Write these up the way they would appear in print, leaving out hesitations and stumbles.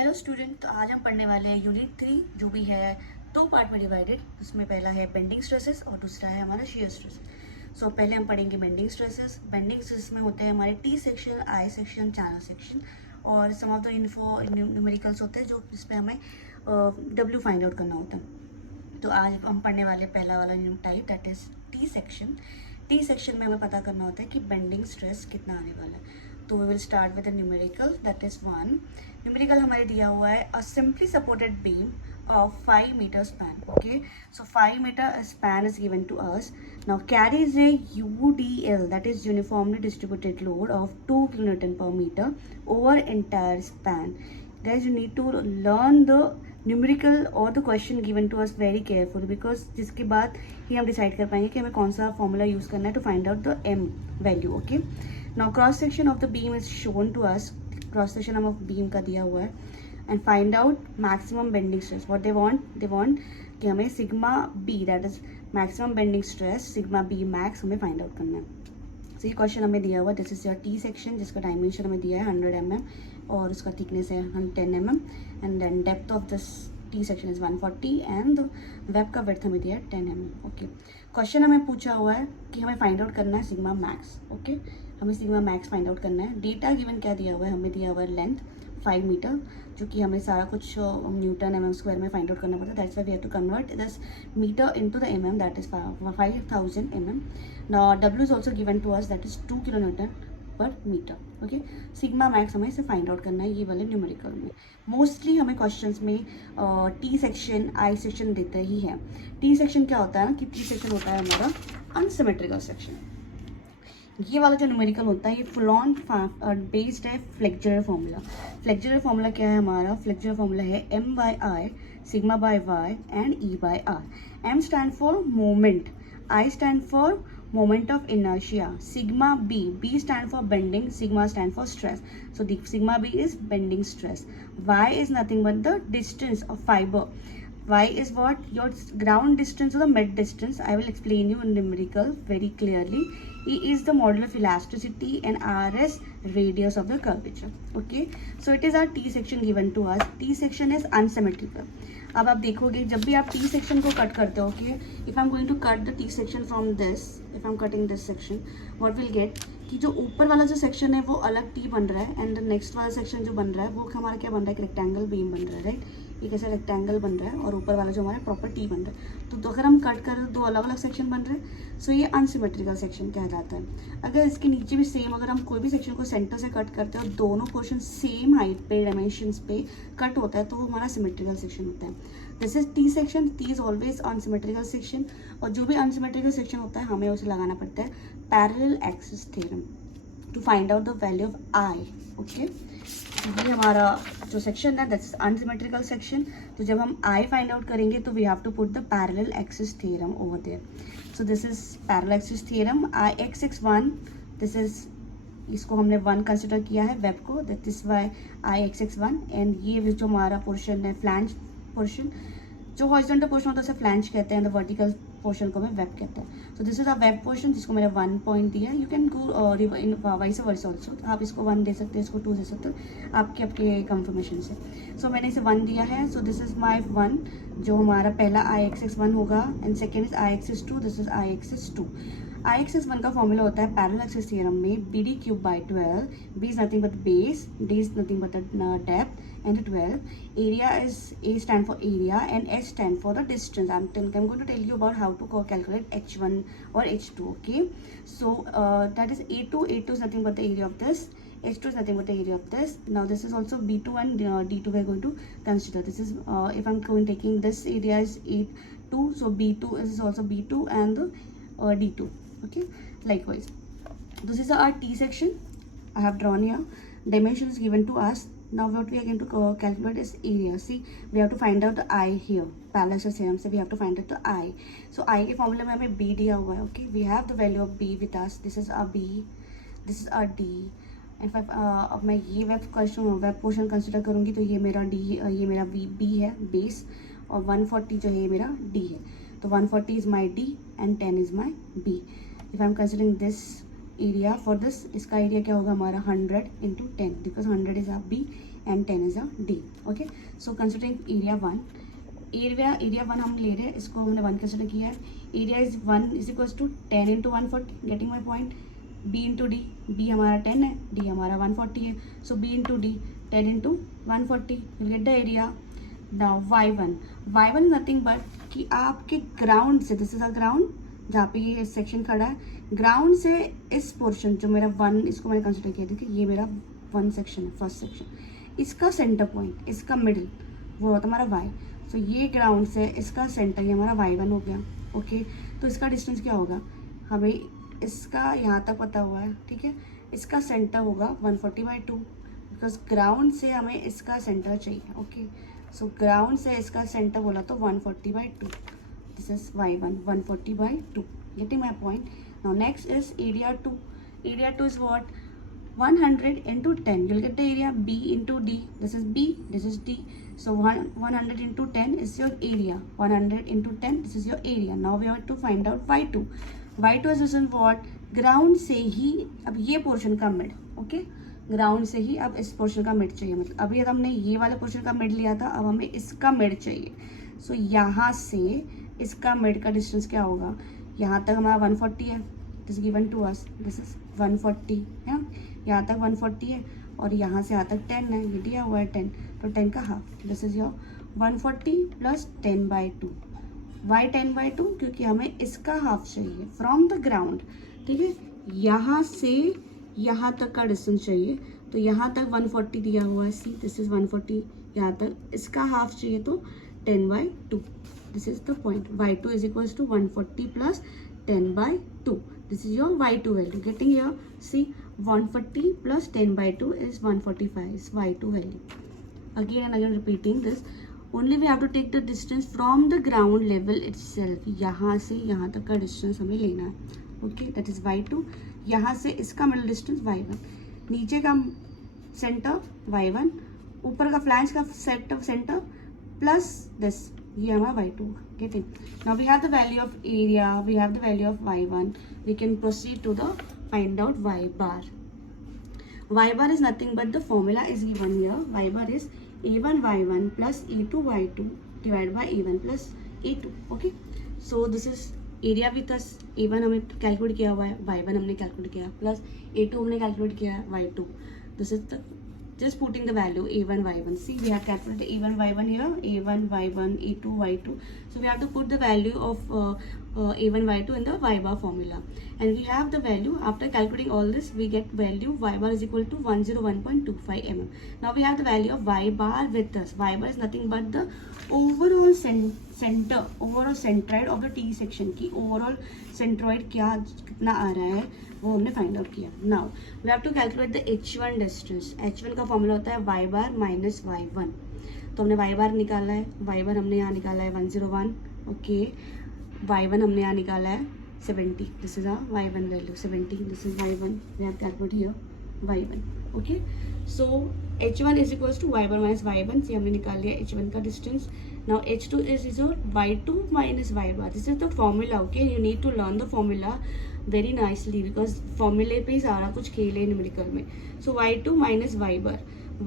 Hello student, तो आज हम पढ़ने वाले हैं यूनिट 3 जो भी है दो पार्ट में डिवाइडेड। उसमें पहला है बेंडिंग स्ट्रेसेस और दूसरा है हमारा शियर स्ट्रेस। सो पहले हम पढ़ेंगे बेंडिंग स्ट्रेसेस। बेंडिंग स्ट्रेस में होते हैं हमारे T section, I section, channel section और सम ऑफ द इन्फो न्यूमेरिकल्स होते हैं जो इस पर हमें डब्ल्यू फाइंड आउट करना होता है। तो आज हम पढ़ने वाले पहला वाला type that is T section. T section में हमें पता करना होता है कि बेंडिंग स्ट्रेस कितना आने वाला है। तो we will start with the numerical that is 1। Numerical हमारे दिया हुआ है a simply supported beam of 5 meter span. Okay, so 5 meter span is given to us. Now carries a UDL, that is uniformly distributed load of 2 kilonewton per meter over entire span. Guys, you need to learn the numerical or the question given to us very carefully because जिसके बाद ही हम decide कर पाएंगे कि हमें कौन सा formula use करना है to find out the m value. Okay, now cross section of the beam is shown to us. Cross section हमें बीम का दिया हुआ है and find out maximum bending stress. What they want कि हमें sigma B that is maximum bending stress sigma B max हमें find out करना है. तो ये क्वेश्चन हमें दिया हुआ है. This is your T section जिसका डायमेंशन हमें दिया है 100 mm और उसका थिकनेस है 10 mm and then depth of this T section is 140 and web का विड्थ हमें दिया है 10 mm. ओके, क्वेश्चन हमें पूछा हुआ है कि हमें फाइंड आउट करना है सिग्मा मैक्स. ओके, हमें सिग्मा मैक्स फाइंड आउट करना है. डेटा गिवन क्या दिया हुआ है, हमें दिया हुआ है लेंथ 5 मीटर जो कि हमें सारा कुछ न्यूटन mm स्क्वायर में फाइंड आउट करना पड़ता है. That's why we have to convert this metre into the mm that is 5000 mm. Now w is also given to us that is 2 kilonewton per metre. Okay, sigma max हमें इसे find out करना है ये वाले numerical में. Mostly हमें questions में T section I section देते ही है. टी सेक्शन क्या होता है ना कि टी सेक्शन होता है हमारा अनसिमेट्रिकल सेक्शन. ये वाला जो न्यूमेरिकल होता है ये फुल ऑन बेस्ड है फ्लेक्चरल फॉर्मूला. फ्लेक्चरल फॉर्मूला क्या है हमारा? फ्लेक्चरल फॉर्मूला है m by I sigma by y and e by r. m stand for moment, I stand for moment of inertia, sigma b stand for bending, sigma stand for stress. So the sigma b is bending stress. Y is nothing but the distance of fiber. Y is what? Your ground distance or the mid distance. I will explain you in numerical very clearly. E is the model of elasticity and R is radius of the curvature. Okay, so it is our T section given to us. T section is unsymmetrical. अब आप देखोगे जब भी आप T section को cut करते हो, okay, if I am going to cut the T section from this, if I am cutting this section, what will get कि जो ऊपर वाला जो सेक्शन है वो अलग टी बन रहा है एंड नेक्स्ट वाला सेक्शन जो बन रहा है वो हमारा क्या बन रहा है? एक रेक्टेंगल बीम बन रहा है. राइट, एक ऐसा रेक्टेंगल बन रहा है और ऊपर वाला जो हमारा प्रॉपर टी बन रहा है. तो अगर हम कट कर दो अलग अलग सेक्शन बन रहे हैं, सो ये अनसिमेट्रिकल सेक्शन कहलाता है. अगर इसके नीचे भी सेम, अगर हम कोई भी सेक्शन को सेंटर से कट करते हैं और दोनों पोर्शन सेम हाइट पे डायमेंशंस पे कट होता है तो वो हमारा सिमेट्रिकल सेक्शन होता है. This is T section. T is always unsymmetrical section और जो भी अनसिमेट्रिकल सेक्शन होता है हमें उसे लगाना पड़ता है parallel axis theorem to find out the value of I. Okay, ये हमारा जो सेक्शन है दैट्स अनसिमेट्रिकल सेक्शन. तो जब हम आई फाइंड आउट करेंगे तो we have to put the parallel axis theorem over there. So this is parallel axis theorem. I X X 1, this is, इसको हमने 1 कंसिडर किया है वेब को, that is Y I X X 1. And ये जो हमारा पोर्शन है flange portion, जो हॉरिजॉन्टल पोर्शन होता है उसे फ्लैंज कहते हैं, द वर्टिकल पोर्शन को हमें वेब कहते हैं. सो this is a web portion जिसको मैंने 1 पॉइंट दिया. You can go in vice versa also. आप इसको 1 दे सकते हैं, इसको 2 दे सकते हो, आपके कंफर्मेशन से. सो मैंने इसे 1 दिया है. सो दिस इज माई 1 जो हमारा पहला आई एक्स एक्स 1 होगा and second is I X X 2. This is I X X 2. I X X 1 का फॉर्मूला होता है पैरेलल एक्सिस थ्योरम में B D cube by 12. B is nothing but base, D is nothing but depth and 12. Area is A stand for area and S stand for the distance. I'm going to tell you about how to calculate H1 or H2. Okay, so that is A2. A2 is nothing but the area of this. H2 is nothing but the area of this. Now this is also B2 and D2 we are going to consider. This is if I'm taking this area is A2, so B2 is also B2 and D2. Okay, likewise this is our T section I have drawn here. Dimension is given to us. Now what we are going to calculate is area. See, we have to find out the I here. Parallel axis theorem से we have to find out the I. So I के फॉर्मूले में हमें B दिया हुआ है. Okay, we have the value of B with us. This is our B, this is our D. In fact, अब मैं ये वेब पोर्शन कंसिडर करूँगी तो ये मेरा D, ये मेरा B है बेस और 140 जो है ये मेरा D है. तो 140 is my D and 10 is my B. If I am considering this area for this, इसका एरिया क्या होगा हमारा 100 × 10 बिकॉज 100 इज आप B and 10 is a D. Okay, so considering area 1, area 1 हम ले रहे हैं, इसको हमने 1 कंसिडर किया है. Area is 1 is equals to 10 into 140. Getting my point. B into D. B हमारा 10 है, D हमारा 140 है. सो B into D 10 into 140 will get the area. Now y1 is nothing but कि आपके ग्राउंड से, दिस इज अ ग्राउंड जहाँ पे ये सेक्शन खड़ा है, ग्राउंड से इस पोर्शन जो मेरा 1, इसको मैंने कंसिडर किया. देखिए ये मेरा 1 सेक्शन है, फर्स्ट सेक्शन. इसका सेंटर पॉइंट, इसका मिडिल, वो होता हमारा y. सो ये ग्राउंड से इसका सेंटर, ये हमारा y1 हो गया. ओके, तो इसका डिस्टेंस क्या होगा, हमें इसका यहाँ तक पता हुआ है. ठीक है, इसका सेंटर होगा 140/2 बिकॉज ग्राउंड से हमें इसका सेंटर चाहिए. ओके, सो ग्राउंड से इसका सेंटर बोला तो 140/2. This is y1, 140/2. Getting my point. Now next is area 2. Area 2 is what, 100 into 10. You'll get the area B into D. This is B, this is D. So 100 into 10 is your area. 100 into 10, this is your area. Now we have to find out y2. y2 is what, ground से ही अब ये portion का mid. Okay, ground से ही अब इस portion का mid चाहिए. मतलब अभी हमने ये वाले पोर्शन का मिड लिया था, अब हमें इसका मिड चाहिए. सो यहाँ से इसका मिड का डिस्टेंस क्या होगा, यहाँ तक हमारा 140 है. This given to us, this is 140 है. यहाँ तक 140 है और यहाँ से यहाँ तक 10 है, ये दिया हुआ है 10, तो 10 का half. This is your 140 plus 10/2. Why 10/2 क्योंकि हमें इसका हाफ चाहिए फ्रॉम द ग्राउंड. ठीक है, यहाँ से यहाँ तक का डिस्टेंस चाहिए, तो यहाँ तक 140 दिया हुआ है. See, this is 140. यहाँ तक इसका हाफ चाहिए तो 10/2. This is the point. y2 is equals to 140 plus 10/2. This is your y2 value. Getting here, see, 140 plus 10/2 is 145 is y2 value. Again and again repeating this. Only we have to take the distance from the ground level itself. यहाँ से यहाँ तक का distance हमें लेना है. Okay, that is y2. यहाँ से इसका मिडल डिस्टेंस y1. नीचे का सेंटर y1, ऊपर का फ्लैंज का सेंटर प्लस दिस, ये हमारा y2. Getting. Now we have the value of area, we have the value of y1. We can proceed to the find out y bar. Y bar is nothing but the formula is given here. Y bar is a1 y1 plus a2 y2 divided by a1 plus a2. Okay. So this is area with us. a1 हमने calculate किया हुआ है, y1 हमने calculate किया, plus a2 हमने calculate किया है, y2. This is the just putting the value a1 y1. See, we have calculated a1 y1 here, a1 y1, a2 y2. So we have to put the value of a1 y2 in the y bar formula, and we have the value. After calculating all this, we get value y bar is equal to 101.25 mm. Now we have the value of y bar with us. Y bar is nothing but the overall center, overall centroid of the T section की overall centroid क्या कितना आ रहा है वो हमने find out किया. Now we have to calculate the h1 distance. h1 का formula होता है y बार माइनस y1. तो हमने y बार निकाला है, y बार हमने यहाँ निकाला है 101. ओके, y1 हमने यहाँ निकाला है 70. This is our y1 value 70. This is y1. We have calculate here y1. Okay, so h1 is equals to y bar minus y1. से हमने निकाल लिया h1 का distance. Now h2 is your y2 minus y bar. This is the formula. Okay, you need to learn the formula very nicely because formula पे ही सारा कुछ खेल है न्यूमेरिकल में. So y2 minus y bar.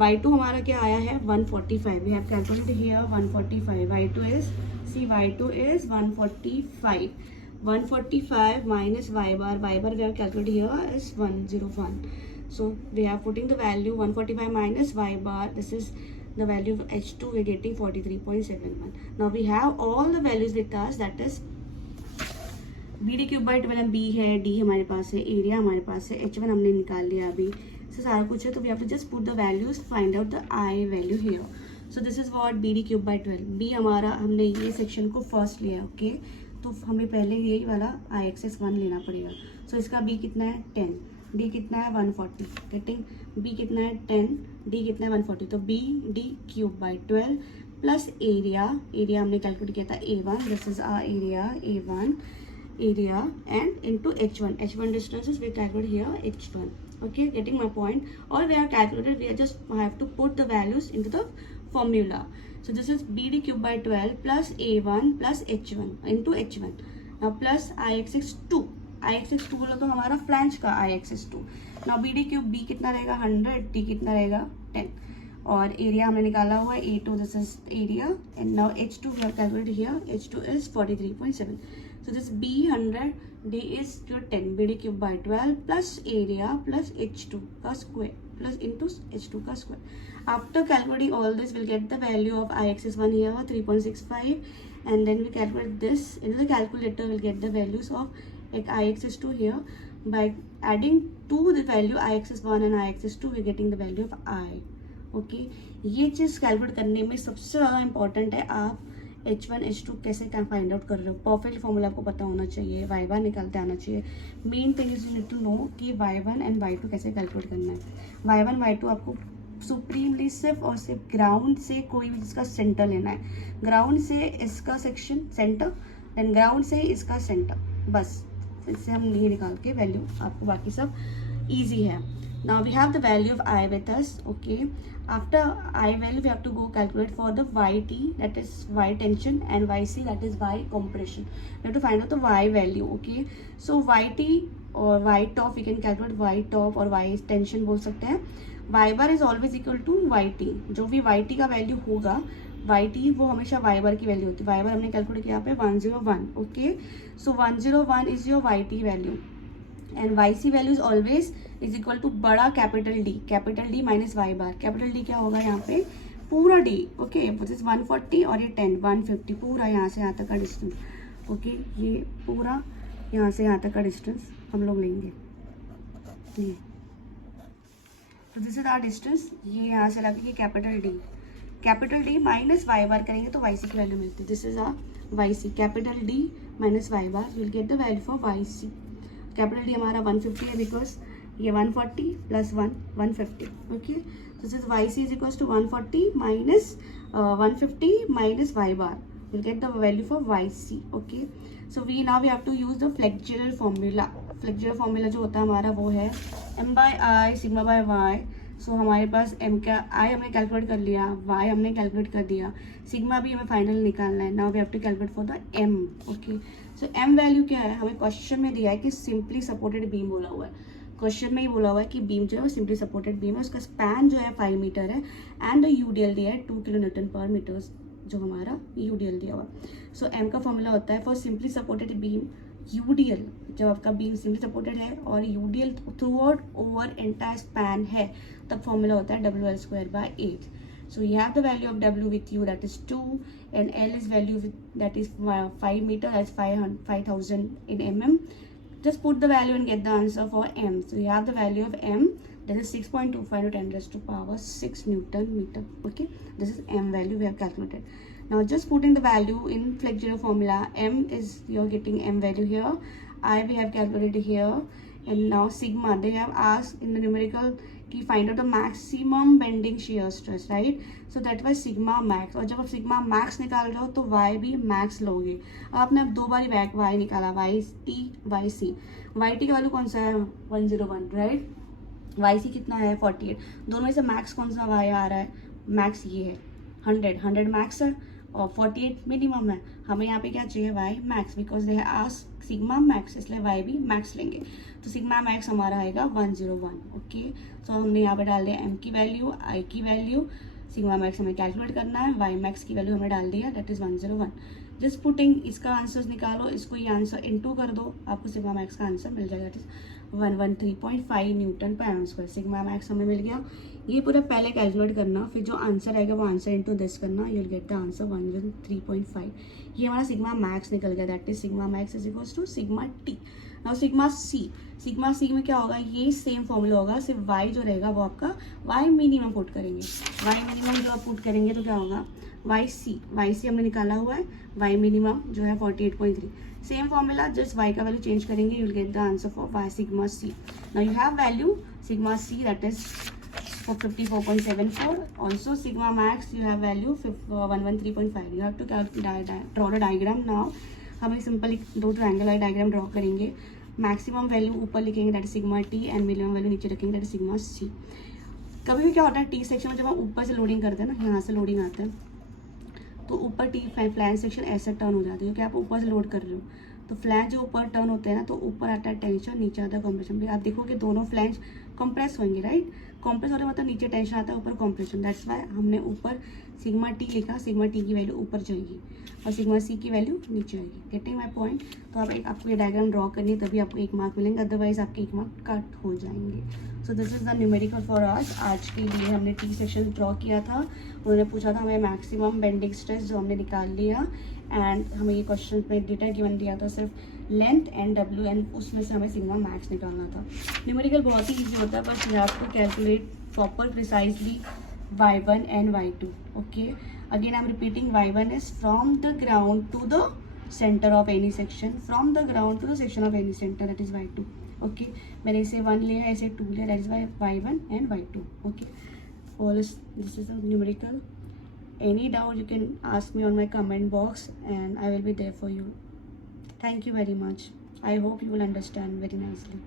y2 हमारा क्या आया है 145. We have calculated here 145. y2 is, see, y2 is 145. 145 minus y bar. Y bar we have calculated here is 101. So we are putting the value 145 minus y bar. This is the value of h2. We're getting 43.71. Now we have all the values with us, that is bd cube by 12 b है, d हमारे पास है, area हमारे पास है, h1 हमने निकाल लिया अभी से सारा कुछ है. तो we have to just put the values, find out the i value here. So this is what bd cube by 12. b हमारा, हमने ये सेक्शन को फर्स्ट लिया. ओके, तो हमें पहले यही वाला i एक्सेस 1 लेना पड़ेगा. सो इसका b कितना है 10, d कितना है 140. गेटिंग, b कितना है 10, d कितना है 140. तो b d cube by 12 plus area, area हमने कैलकुलेट किया था a1. This is our area a1, area, and into h1. h1 distances we calculate here h1. Okay, getting my point? Or we have calculated, we just have to put the values into the formula. So this is bd cube by 12 plus a1 plus h1 into h1. Now plus ixx2. ixx2 बोलो तो हमारा flange का ixx2. Now bd cube, b कितना रहेगा 100, d कितना रहेगा 10. और area हमने निकाला हुआ है A2, this is area, and now H2 we have calculated here, H2 is 43.7. So this B 100, D is your 10, BD cube by 12 plus area plus H2 का square plus into H2 का square. After calculating all this, we'll get the value of Ixs1 here 3.65, and then we calculate this into the calculator. We'll get the values of Ixs2 here. By adding to the value Ixs1 and Ixs2, we're getting the value of I. Okay ये चीज़ calculate करने में सबसे ज़्यादा important है आप H1 H2 कैसे find out कर रहे हो. परफेक्ट फॉर्मूला आपको पता होना चाहिए, y1 निकालते आना चाहिए. Main thing is you need to know कि y1 एंड y2 कैसे कैलकुलेट करना है. y1 y2 आपको सुप्रीमली सिर्फ और सिर्फ ग्राउंड से कोई भी इसका सेंटर लेना है. ग्राउंड से इसका सेक्शन सेंटर, देन ग्राउंड से इसका सेंटर, बस इससे हम नहीं निकाल के वैल्यू, आपको बाकी सब ईजी है. Now we have the value of I with us. Okay, after I value we have to go calculate for the YT, that is Y tension, and YC, that is Y compression. We have to find out the Y value. Okay, so YT or Y top we can calculate Y top और Y tension बोल सकते हैं. Y bar is always equal to YT. जो भी YT का value होगा, YT वो हमेशा Y bar की वैल्यू होती है. Y bar हमने कैलकुलेट किया यहाँ पे 101. Okay, so 101 is your YT value. And YC value is always is equal to बड़ा capital D minus Y bar. Capital D क्या होगा यहाँ पे, पूरा D. ओके, दिस इज 140 और ये 10, 150, पूरा यहाँ से यहाँ तक का डिस्टेंस. ओके, ये पूरा यहाँ से यहाँ तक का डिस्टेंस हम लोग लेंगे. ये तो दिस इज आवर डिस्टेंस. ये यहाँ से लगे कि capital D minus Y bar करेंगे तो YC की वैल्यू मिलती है. This is our YC, capital D minus Y bar, will get the value for YC. Capital D हमारा 150 है बिकॉज ये 140 plus 150. Okay, this is YC is equals to 140 minus 150 minus Y bar, will get the value for YC. Okay, so we now we have to use the flexural formula. Flexural formula जो होता है हमारा वो है M/I sigma by Y. So हमारे पास M का I हमने कैलकुलेट कर लिया, Y हमने कैलकुलेट कर दिया, सिग्मा भी हमें फाइनल निकालना है. Now we have to calculate for the M. Okay, so M value क्या है, हमें क्वेश्चन में दिया है कि सिंपली सपोर्टेड बीम बोला हुआ है. क्वेश्चन में ही बोला हुआ है कि बीम जो है वो सिंपली सपोर्टेड बीम है, उसका स्पैन जो है 5 मीटर है, एंड यूडीएल दिया है 2 किलोन्यूटन पर मीटर, जो हमारा यूडीएल दिया हुआ. सो M का फॉर्मूला होता है for simply supported beam, UDL जब आपका बीम सिंपली सपोर्टेड है और UDL through out over entire span है, तब फॉर्मूला होता है WL²/8. So you have the value of W with you, that is 2, and L is value with, that is 5 meter, that's 5000 in mm. Just put the value and get the answer for M. So you have the value of M, that is 6.25 to 10 raised to power 6 Newton meter. Okay, this is M value we have calculated. Now just putting the value in flexural formula, M is, you're getting M value here, I we have calculated here, and now sigma they have asked in the numerical कि find out the maximum bending shear stress, right. So that was sigma max, और जब आप sigma max निकाल रहे हो तो Y भी max लोगे. अब आपने अब 2 बार वाई निकाला, YT YC. YT का वैल्यू कौन सा है, 101, राइट. YC कितना है, 48. दोनों में से मैक्स कौन सा वाई आ रहा है, मैक्स ये है 100 मैक्स है और 48 मिनिमम है. हमें यहाँ पे क्या चाहिए, Y max, because they ask sigma max, इसलिए वाई भी मैक्स लेंगे. तो सिग्मा मैक्स हमारा आएगा 101. ओके, सो हमने यहाँ पे डाल दिया M की वैल्यू, I की वैल्यू, सिग्मा मैक्स हमें कैलकुलेट करना है, वाई मैक्स की वैल्यू हमें डाल दिया, दैट इज 101. जस्ट पुटिंग इसका आंसर निकालो, इसको ये आंसर इनटू कर दो, आपको सिग्मा मैक्स का आंसर मिल जाएगा, दैट इज 113.5 न्यूटन पर एम स्क्वायर. सिग्मा मैक्स हमें मिल गया. ये पूरा पहले कैलकुलेट करना, फिर जो आंसर आएगा वो आंसर इनटू दिस करना, you will get the answer 113.5. ये हमारा सिग्मा मैक्स निकल गया, that is sigma max is equals to sigma T. Now sigma C में क्या होगा, ये सेम फॉर्मूला होगा, सिर्फ वाई जो रहेगा वो आपका वाई मिनिमम पुट करेंगे. वाई मिनिमम जो आप पुट करेंगे तो क्या होगा, वाई सी हमने निकाला हुआ है, वाई मिनिमम जो है 48.3. सेम फॉर्मूला, जस्ट वाई का वैल्यू चेंज करेंगे, you will get the answer for Y sigma C. Now you have value sigma C, that is 54.74. Also sigma max you have value 113.5. You have to draw the diagram now. हम simple 2 triangle वाला diagram draw करेंगे. Maximum value ऊपर लिखेंगे, that is sigma T, and minimum value नीचे रखेंगे, that is sigma C. कभी भी क्या होता है टी सेक्शन में, जब हम ऊपर से लोडिंग करते हैं ना, यहाँ से लोडिंग आता है तो ऊपर टी फ्लैंज सेक्शन ऐसे टर्न हो जाती है, क्योंकि आप ऊपर से लोड कर रहे हो. तो फ्लैंज जो ऊपर टर्न होते हैं ना, तो ऊपर आता है टेंशन, नीचे आता है कंप्रेशन. आप देखो कि दोनों फ्लैंज कंप्रेस होंगे, राइट. कॉम्प्रेस हो रहा है मतलब नीचे टेंशन आता है, ऊपर कॉम्प्रेशन, दैट्स वाई हमने ऊपर सिग्मा टी लिखा, सिग्मा टी की वैल्यू ऊपर जाएगी और सिग्मा सी की वैल्यू नीचे आएगी। Getting my point. तो अब आपको ये डायग्राम ड्रॉ करनी है तभी आपको 1 मार्क मिलेंगे, अदरवाइज आपके 1 मार्क कट हो जाएंगे। So this is the numerical for आज के लिए हमने टी सेक्शन ड्रॉ किया था। उन्होंने पूछा था हमें मैक्सिमम बेंडिंग स्ट्रेस, जो हमने निकाल लिया, एंड हमें ये क्वेश्चन में डेटा गिवन दिया था सिर्फ लेंथ एंड डब्ल्यू, एंड उसमें से हमें सिग्मा मैक्स निकालना था। न्यूमेरिकल बहुत ही ईजी होता है, बस you have to calculate proper precisely y1 and y2. Okay, again I'm repeating, y1 is from the ground to the center of any section, from the ground to the section of any center, that is y2. Okay, मैंने इसे 1 लिया, इसे 2 लिया, that is why y1 and y2. Okay, all this is a numerical. Any doubt you can ask me on my comment box and I will be there for you. Thank you very much. I hope you will understand very nicely.